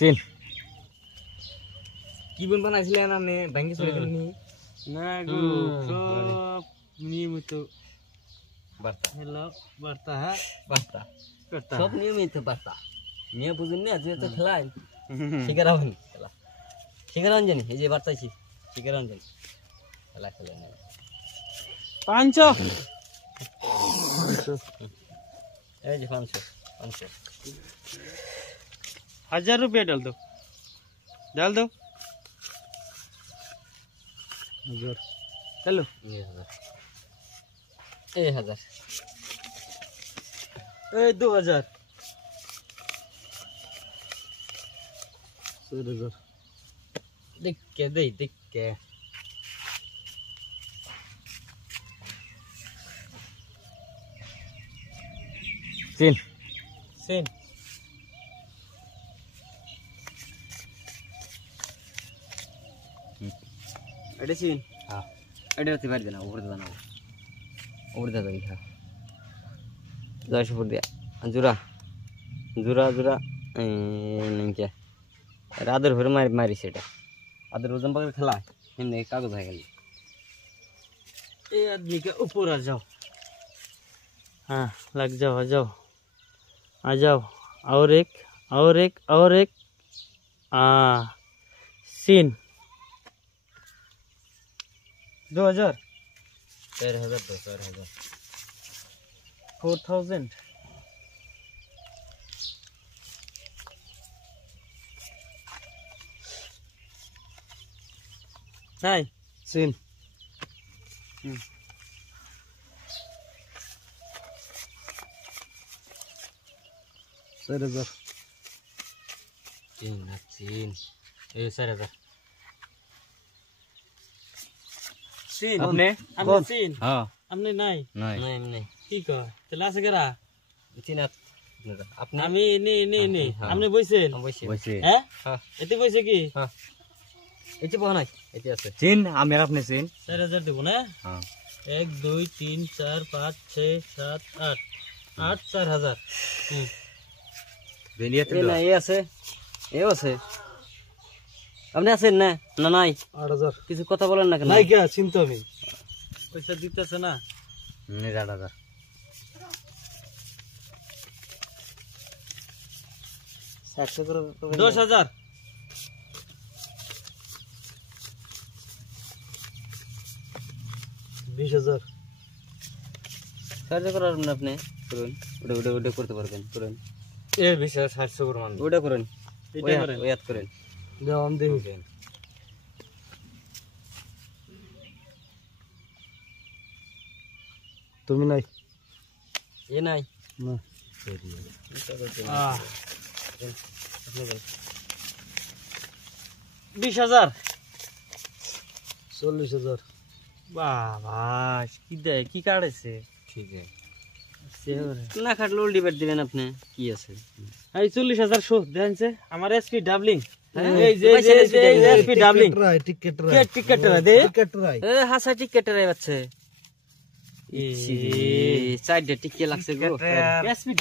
চিন কি বল বানাইছিলেন না নে ভাঙ্গি চলে নি না গো সব নিয়মিত বার্তা হলো বার্তা হ্যাঁ বার্তা করতা সব নিয়মিত বার্তা নিয়ে বুঝুন না যে তো খেলাই শিকারাবন খেলা শিকারাবন জানি এই যে বার্তাইছি শিকারাবন জানি খেলা খেলে না 500 এই যে 500 1000 रुपया डाल दो 1000 चलो ये 1000 ए 2000 4000 देख के চিন सेन এটা চিন হ্যাঁ এটা হতে পারবে না উপরে দাও উপরে দাও দেখা 10 উপর দিয়া জুরা নিকে রাদের ভরে মারি সেটা আদের ওজন পাকে খেলা এমনি কাগজ হয়ে গেল ए आदमी के ऊपर आ जाओ हाँ लग जाओ आ जाओ और एक सीन 2000 4000 4000 नहीं চিন চিন এই 4000 सीन अपने हमने सीन हाँ हमने नहीं नहीं ठीक है चला से करा চিন আপনি আমি নি হ্যাঁ। আপনি বইছেন বসে হ্যাঁ হ্যাঁ এতে বইছে কি হ্যাঁ এটি বহ নাই এটি আছে চিন আমি আর আপনি চিন 4000 দেব না হ্যাঁ 1 2 3 4 5 6 7 8 8 4000 বেলিয়াতে না এই আছে এই আছে আপনি আছেন না না নাই 8000 কিছু কথা বলেন না কেন নাই কে চিন্তা আমি পয়সা দিতেছে না নে 8000 700 করে 10000 20000 সাহায্য করার না আপনি করুন ওটা করতে পারবেন করুন এর বিষয় 700 করে মান ওটা করুন এটা করেন ওয়াত করেন দাও আমি দেখি তুমি নাই এ নাই না আহ 20000 40000 বাবা কি দেয় কি কাটেছে ঠিক আছে সেহরে না কাটলে উল্টি বেট দিবেন আপনি কি আছে এই 40000 শো দেনছে আমার এসপি ডাবলিং হ্যাঁ, এই যে এসপি ডাবলিং টিকেট টিকেট দে রাই এ হাসা টিকেট রে বাচ্চা এই সাইডে টিকে লাগছে গো এসপি